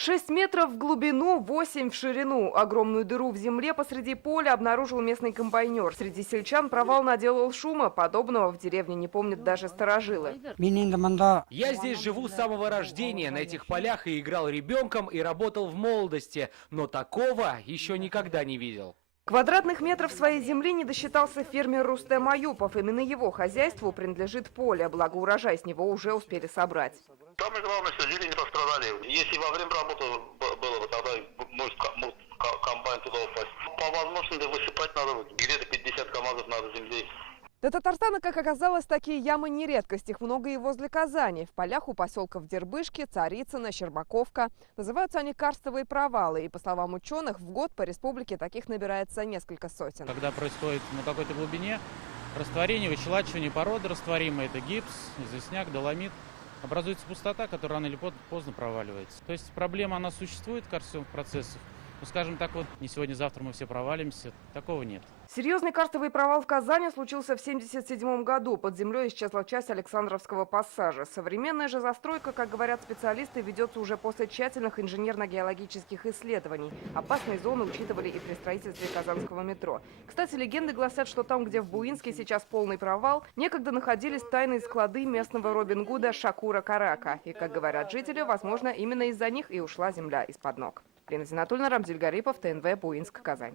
6 метров в глубину, 8 в ширину. Огромную дыру в земле посреди поля обнаружил местный комбайнер. Среди сельчан провал наделал шума. Подобного в деревне не помнят даже старожилы. Я здесь живу с самого рождения. На этих полях и играл ребенком, и работал в молодости. Но такого еще никогда не видел. Квадратных метров своей земли не досчитался фермер Рустем Аюпов. Именно его хозяйству принадлежит поле, благо урожай с него уже успели собрать. Самое главное, что люди не пострадали. Если во время работы было бы, тогда может комбайн туда упасть. По возможности высыпать надо, где-то 50 КАМАЗов надо земли. Для Татарстана, как оказалось, такие ямы не редкость. Их много и возле Казани. В полях у поселков Дербышки, Царицыно, Щербаковка. Называются они карстовые провалы. И, по словам ученых, в год по республике таких набирается несколько сотен. Когда происходит на какой-то глубине растворение, вычелачивание породы растворимой, это гипс, известняк, доломит, образуется пустота, которая рано или поздно проваливается. То есть проблема, она существует, карстовых процессов. Ну, скажем так, вот не сегодня-завтра мы все провалимся, такого нет. Серьезный карстовый провал в Казани случился в 1977 году. Под землей исчезла часть Александровского пассажа. Современная же застройка, как говорят специалисты, ведется уже после тщательных инженерно-геологических исследований. Опасные зоны учитывали и при строительстве казанского метро. Кстати, легенды гласят, что там, где в Буинске сейчас полный провал, некогда находились тайные склады местного Робин Гуда Шакура Карака. И, как говорят жители, возможно, именно из-за них и ушла земля из-под ног. Лена Зинатульна, Рамзиль Гарипов, ТНВ, Буинск, Казань.